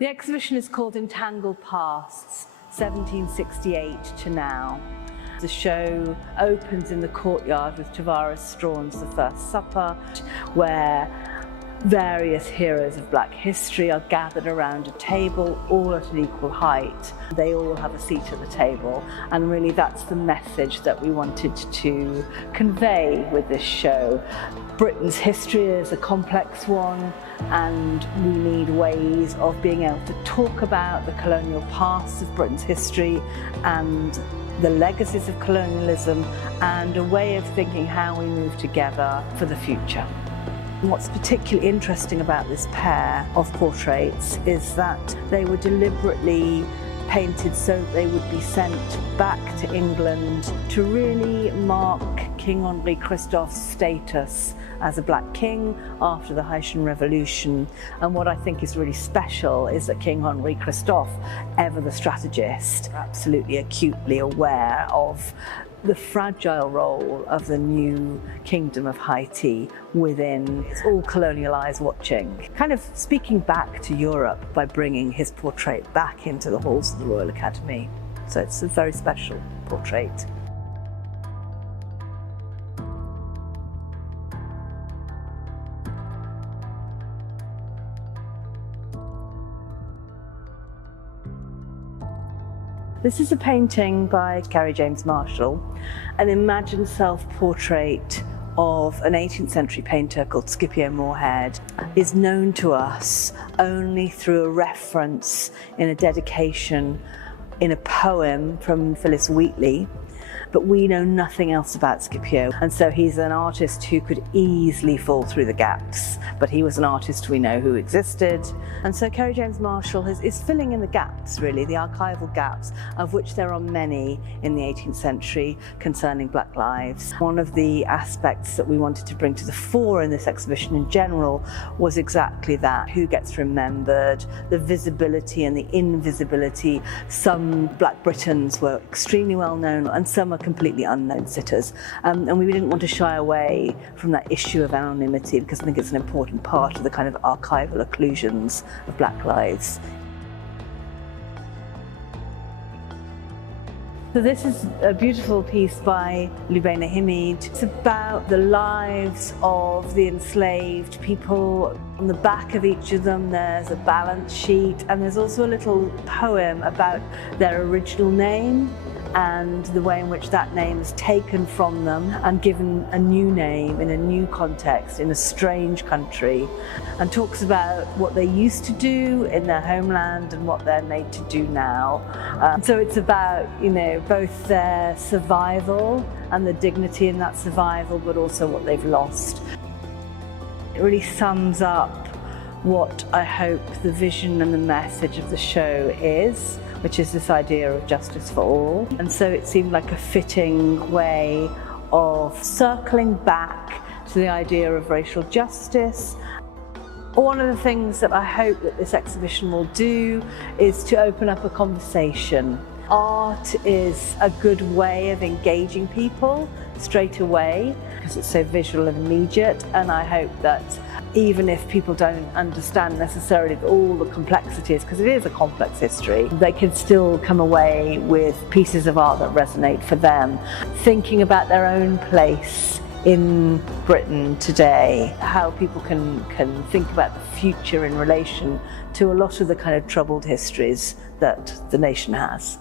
The exhibition is called Entangled Pasts, 1768 to now. The show opens in the courtyard with Tavares Strawn's The First Supper, where various heroes of Black history are gathered around a table, all at an equal height. They all have a seat at the table, and really that's the message that we wanted to convey with this show. Britain's history is a complex one, and we need ways of being able to talk about the colonial past of Britain's history and the legacies of colonialism, and a way of thinking how we move together for the future. What's particularly interesting about this pair of portraits is that they were deliberately painted so that they would be sent back to England to really mark King Henri Christophe's status as a Black king after the Haitian Revolution. And what I think is really special is that King Henri Christophe, ever the strategist, absolutely acutely aware of the fragile role of the new kingdom of Haiti within all colonial eyes watching, kind of speaking back to Europe by bringing his portrait back into the halls of the Royal Academy. So it's a very special portrait. This is a painting by Carrie James Marshall, an imagined self-portrait of an 18th century painter called Scipio Moorhead. Is known to us only through a reference in a dedication in a poem from Phillis Wheatley, but we know nothing else about Scipio. And so he's an artist who could easily fall through the gaps, but he was an artist we know who existed. And so Carrie James Marshall is filling in the gaps, really, the archival gaps, of which there are many in the 18th century concerning Black lives. One of the aspects that we wanted to bring to the fore in this exhibition in general was exactly that: who gets remembered, the visibility and the invisibility. Some Black Britons were extremely well known, and some are completely unknown sitters. And we didn't want to shy away from that issue of anonymity, because I think it's an important part of the kind of archival occlusions of Black lives. So this is a beautiful piece by Lubena Hamid. It's about the lives of the enslaved people. On the back of each of them there's a balance sheet, and there's also a little poem about their original name and the way in which that name is taken from them and given a new name in a new context in a strange country, and talks about what they used to do in their homeland and what they're made to do now. So it's about, both their survival and the dignity in that survival, but also what they've lost. It really sums up what I hope the vision and the message of the show is, which is this idea of justice for all. And so it seemed like a fitting way of circling back to the idea of racial justice. One of the things that I hope that this exhibition will do is to open up a conversation. Art is a good way of engaging people straight away because it's so visual and immediate, and I hope that even if people don't understand necessarily all the complexities, because it is a complex history, they can still come away with pieces of art that resonate for them, thinking about their own place in Britain today, how people can think about the future in relation to a lot of the kind of troubled histories that the nation has.